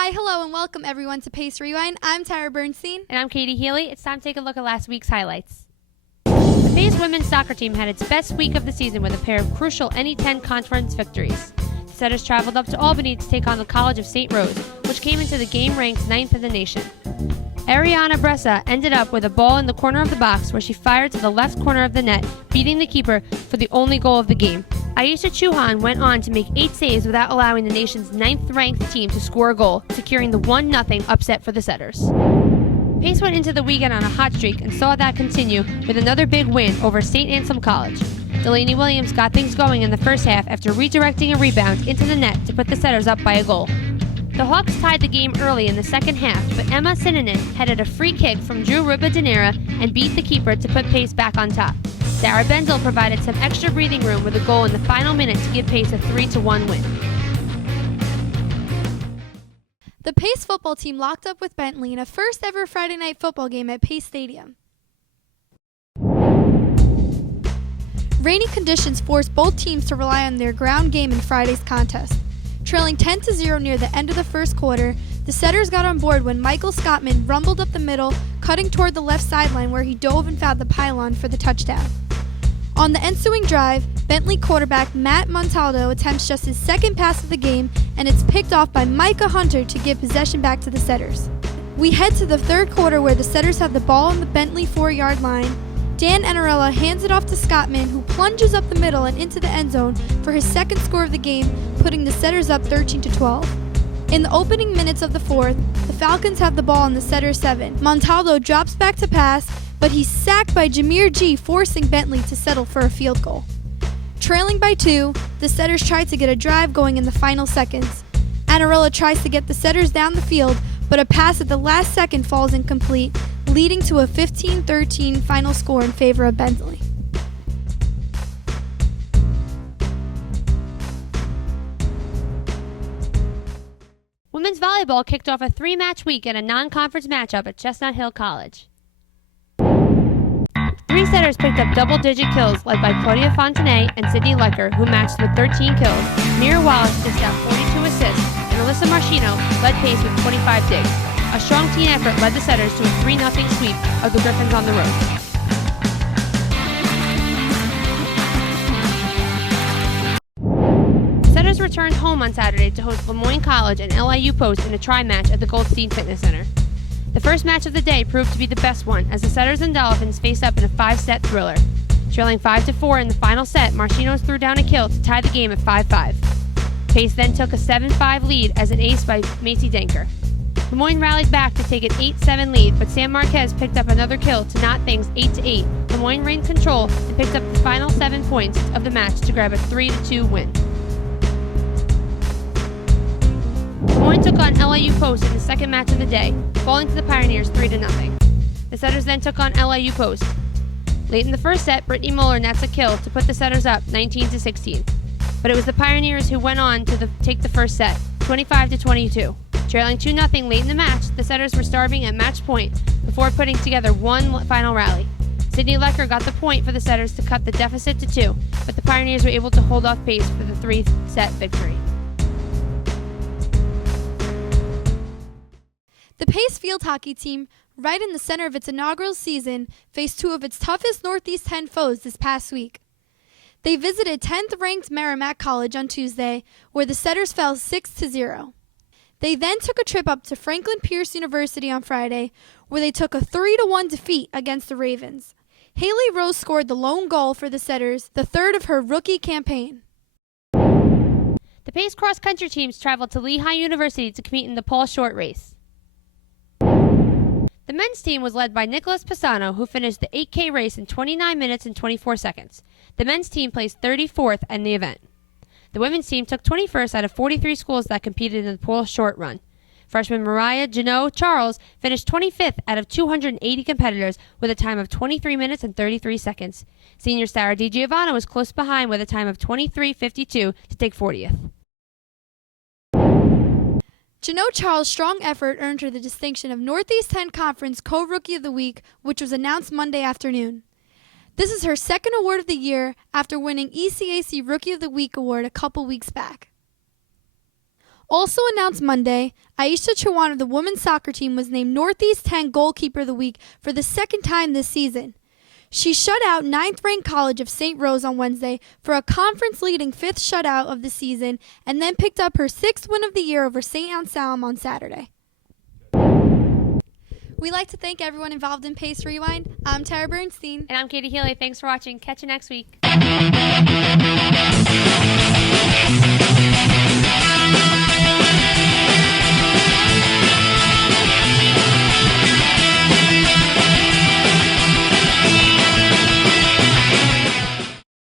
Hi, hello, and welcome everyone to Pace Rewind. I'm Tara Bernstein. And I'm Katie Healy. It's time to take a look at last week's highlights. The Pace women's soccer team had its best week of the season with a pair of crucial NE10 conference victories. The Setters traveled up to Albany to take on the College of St. Rose, which came into the game ranked 9th in the nation. Ariana Bressa ended up with a ball in the corner of the box where she fired to the left corner of the net, beating the keeper for the only goal of the game. Aisha Chauhan went on to make 8 saves without allowing the nation's 9th-ranked team to score a goal, securing the 1-0 upset for the Setters. Pace went into the weekend on a hot streak and saw that continue with another big win over St. Anselm College. Delaney Williams got things going in the first half after redirecting a rebound into the net to put the Setters up by a goal. The Hawks tied the game early in the second half, but Emma Sinanen headed a free kick from Drew Ribadeneira and beat the keeper to put Pace back on top. Sarah Benzel provided some extra breathing room with a goal in the final minute to give Pace a 3-1 win. The Pace football team locked up with Bentley in a first-ever Friday night football game at Pace Stadium. Rainy conditions forced both teams to rely on their ground game in Friday's contest. Trailing 10-0 near the end of the first quarter, the Setters got on board when Michael Scottman rumbled up the middle, cutting toward the left sideline where he dove and fouled the pylon for the touchdown. On the ensuing drive, Bentley quarterback Matt Montaldo attempts just his second pass of the game, and it's picked off by Micah Hunter to give possession back to the Setters. We head to the third quarter where the Setters have the ball on the Bentley 4-yard line. Dan Enarella hands it off to Scottman, who plunges up the middle and into the end zone for his second score of the game, putting the Setters up 13-12. In the opening minutes of the fourth, the Falcons have the ball on the Setters 7. Montaldo drops back to pass, but he's sacked by Jameer G, forcing Bentley to settle for a field goal. Trailing by 2, the Setters try to get a drive going in the final seconds. Anarella tries to get the Setters down the field, but a pass at the last second falls incomplete, leading to a 15-13 final score in favor of Bentley. Women's volleyball kicked off a 3-match week at a non-conference matchup at Chestnut Hill College. 3 Setters picked up double-digit kills led by Claudia Fontenay and Sydney Lecker, who matched with 13 kills. Mira Wallace dished out 42 assists, and Alyssa Marchino led Pace with 25 digs. A strong team effort led the Setters to a 3-0 sweep of the Griffins on the road. Setters returned home on Saturday to host Lemoyne College and LIU Post in a tri-match at the Goldstein Fitness Center. The first match of the day proved to be the best one, as the Setters and Dolphins faced up in a 5-set thriller. Trailing 5-4 in the final set, Marchinos threw down a kill to tie the game at 5-5. Pace then took a 7-5 lead as an ace by Macy Denker. Lemoyne rallied back to take an 8-7 lead, but Sam Marquez picked up another kill to knot things 8-8. Lemoyne reigned control and picked up the final 7 points of the match to grab a 3-2 win. Lemoyne took on LIU Post in the second match of the day, falling to the Pioneers 3-0. The Setters then took on LIU Post. Late in the first set, Brittany Mueller nets a kill to put the Setters up 19-16. But it was the Pioneers who went on to take the first set, 25-22. Trailing 2-0 late in the match, the Setters were starving at match point before putting together one final rally. Sydney Lecker got the point for the Setters to cut the deficit to 2, but the Pioneers were able to hold off Pace for the 3-set victory. The Pace field hockey team, right in the center of its inaugural season, faced 2 of its toughest Northeast 10 foes this past week. They visited 10th-ranked Merrimack College on Tuesday, where the Setters fell 6-0. They then took a trip up to Franklin Pierce University on Friday, where they took a 3-1 defeat against the Ravens. Haley Rose scored the lone goal for the Setters, the third of her rookie campaign. The Pace cross-country teams traveled to Lehigh University to compete in the Paul Short race. The men's team was led by Nicholas Pisano, who finished the 8K race in 29 minutes and 24 seconds. The men's team placed 34th in the event. The women's team took 21st out of 43 schools that competed in the Paul Short run. Freshman Mariah Janot Charles finished 25th out of 280 competitors with a time of 23 minutes and 33 seconds. Senior Sarah DiGiovanna was close behind with a time of 23:52 to take 40th. Janot Charles' strong effort earned her the distinction of Northeast 10 Conference Co-Rookie of the Week, which was announced Monday afternoon. This is her second award of the year after winning ECAC Rookie of the Week award a couple weeks back. Also announced Monday, Aisha Chawan of the women's soccer team was named Northeast 10 Goalkeeper of the Week for the second time this season. She shut out 9th-ranked College of St. Rose on Wednesday for a conference-leading 5th shutout of the season and then picked up her 6th win of the year over St. Anselm on Saturday. We'd like to thank everyone involved in Pace Rewind. I'm Tara Bernstein. And I'm Katie Healy. Thanks for watching. Catch you next week.